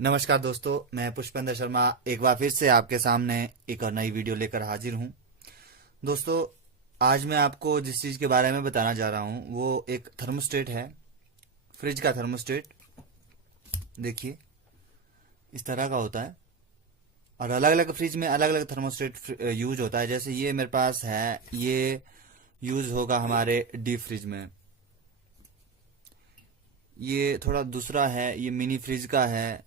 नमस्कार दोस्तों, मैं पुष्पेंद्र शर्मा एक बार फिर से आपके सामने एक और नई वीडियो लेकर हाजिर हूं। दोस्तों, आज मैं आपको जिस चीज़ के बारे में बताना जा रहा हूं वो एक थर्मोस्टेट है, फ्रिज का थर्मोस्टेट। देखिए, इस तरह का होता है और अलग अलग फ्रिज में अलग अलग थर्मोस्टेट यूज होता है। जैसे ये मेरे पास है, ये यूज होगा हमारे डीप फ्रिज में। ये थोड़ा दूसरा है, ये मिनी फ्रिज का है।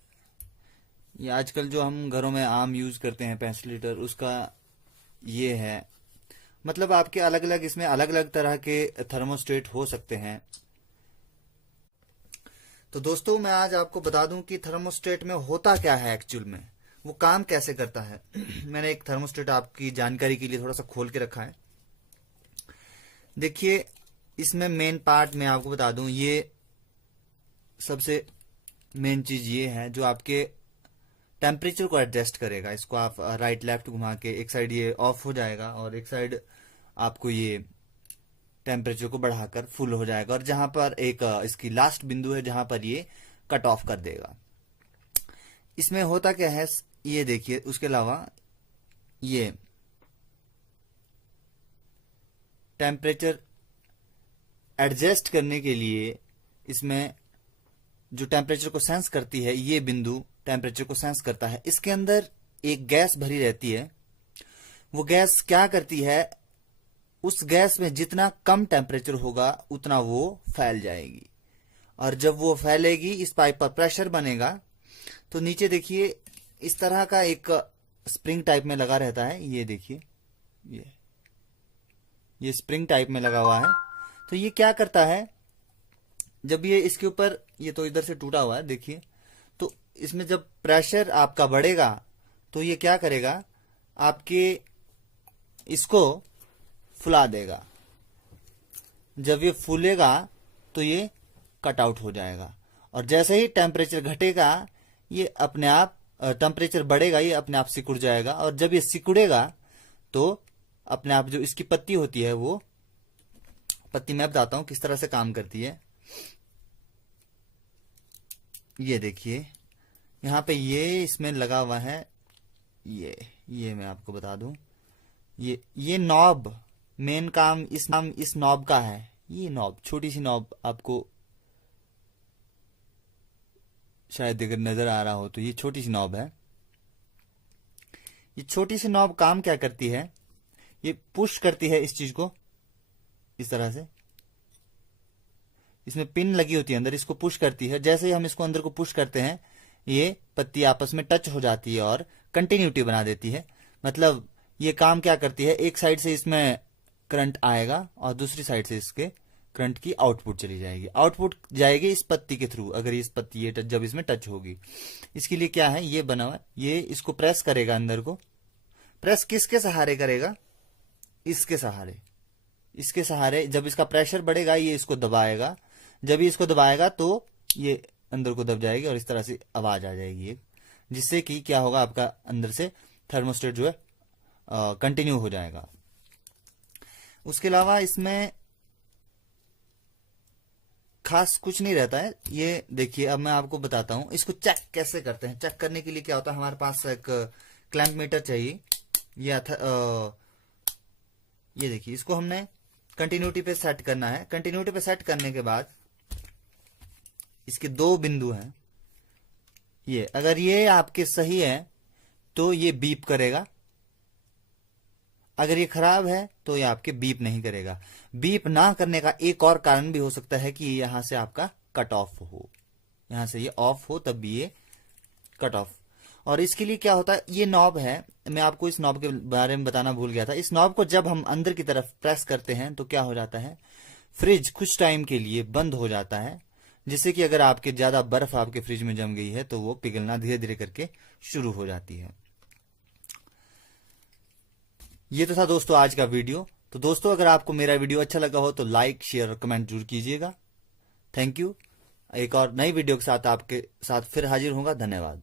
ये आजकल जो हम घरों में आम यूज करते हैं 65 लीटर, उसका ये है। मतलब आपके अलग अलग इसमें अलग अलग तरह के थर्मोस्टेट हो सकते हैं। तो दोस्तों, मैं आज आपको बता दूं कि थर्मोस्टेट में होता क्या है, एक्चुअल में वो काम कैसे करता है। मैंने एक थर्मोस्टेट आपकी जानकारी के लिए थोड़ा सा खोल के रखा है। देखिए, इसमें मेन पार्ट मैं आपको बता दूं, ये सबसे मेन चीज ये है जो आपके टेम्परेचर को एडजस्ट करेगा। इसको आप राइट लेफ्ट घुमा के, एक साइड ये ऑफ हो जाएगा और एक साइड आपको ये टेम्परेचर को बढ़ाकर फुल हो जाएगा, और जहां पर एक इसकी लास्ट बिंदु है जहां पर ये कट ऑफ कर देगा। इसमें होता क्या है, ये देखिए। उसके अलावा ये टेम्परेचर एडजस्ट करने के लिए इसमें जो टेम्परेचर को सेंस करती है, ये बिंदु टेम्परेचर को सेंस करता है। इसके अंदर एक गैस भरी रहती है। वो गैस क्या करती है, उस गैस में जितना कम टेम्परेचर होगा उतना वो फैल जाएगी, और जब वो फैलेगी इस पाइप पर प्रेशर बनेगा। तो नीचे देखिए, इस तरह का एक स्प्रिंग टाइप में लगा रहता है। ये देखिए, ये स्प्रिंग टाइप में लगा हुआ है। तो ये क्या करता है, जब ये इसके ऊपर, ये तो इधर से टूटा हुआ है देखिए, तो इसमें जब प्रेशर आपका बढ़ेगा तो ये क्या करेगा, आपके इसको फुला देगा। जब ये फूलेगा तो ये कट आउट हो जाएगा, और जैसे ही टेम्परेचर घटेगा ये अपने आप, टेम्परेचर बढ़ेगा, ये अपने आप सिकुड़ जाएगा। और जब ये सिकुड़ेगा तो अपने आप जो इसकी पत्ती होती है, वो पत्ती मैं बताता हूं किस तरह से काम करती है। ये देखिए, यहाँ पे ये इसमें लगा हुआ है। ये मैं आपको बता दूं, ये नॉब, मेन काम इस नॉब का है। ये नॉब, छोटी सी नॉब, आपको शायद अगर नजर आ रहा हो तो ये छोटी सी नॉब है। ये छोटी सी नॉब काम क्या करती है, ये पुश करती है इस चीज को इस तरह से। इसमें पिन लगी होती है अंदर, इसको पुश करती है। जैसे ही हम इसको अंदर को पुश करते हैं, ये पत्ती आपस में टच हो जाती है और कंटिन्यूटी बना देती है। मतलब ये काम क्या करती है, एक साइड से इसमें करंट आएगा और दूसरी साइड से इसके करंट की आउटपुट चली जाएगी। आउटपुट जाएगी इस पत्ती के थ्रू, अगर इस पत्ती ये जब इसमें टच होगी। इसके लिए क्या है, ये बना हुआ है, ये इसको प्रेस करेगा अंदर को। प्रेस किसके सहारे करेगा, इसके सहारे। इसके सहारे जब इसका प्रेशर बढ़ेगा ये इसको दबाएगा। जब ये इसको दबाएगा तो ये अंदर को दब जाएगी और इस तरह से आवाज आ जाएगी एक, जिससे कि क्या होगा, आपका अंदर से थर्मोस्टेट जो है कंटिन्यू हो जाएगा। उसके अलावा इसमें खास कुछ नहीं रहता है। ये देखिए, अब मैं आपको बताता हूं इसको चेक कैसे करते हैं। चेक करने के लिए क्या होता है, हमारे पास एक क्लैंप मीटर चाहिए। ये देखिए, इसको हमने कंटिन्यूटी पे सेट करना है। कंटिन्यूटी पे सेट करने के बाद इसके दो बिंदु हैं। ये अगर ये आपके सही है तो ये बीप करेगा, अगर ये खराब है तो ये आपके बीप नहीं करेगा। बीप ना करने का एक और कारण भी हो सकता है कि यहां से आपका कट ऑफ हो, यहां से ये ऑफ हो तब भी ये कट ऑफ। और इसके लिए क्या होता है, ये नॉब है, मैं आपको इस नॉब के बारे में बताना भूल गया था। इस नॉब को जब हम अंदर की तरफ प्रेस करते हैं तो क्या हो जाता है, फ्रिज कुछ टाइम के लिए बंद हो जाता है, जिससे कि अगर आपके ज्यादा बर्फ आपके फ्रिज में जम गई है तो वो पिघलना धीरे धीरे करके शुरू हो जाती है। ये तो था दोस्तों आज का वीडियो। तो दोस्तों, अगर आपको मेरा वीडियो अच्छा लगा हो तो लाइक, शेयर और कमेंट जरूर कीजिएगा। Thank you. एक और नई वीडियो के साथ आपके साथ फिर हाजिर होगा। धन्यवाद।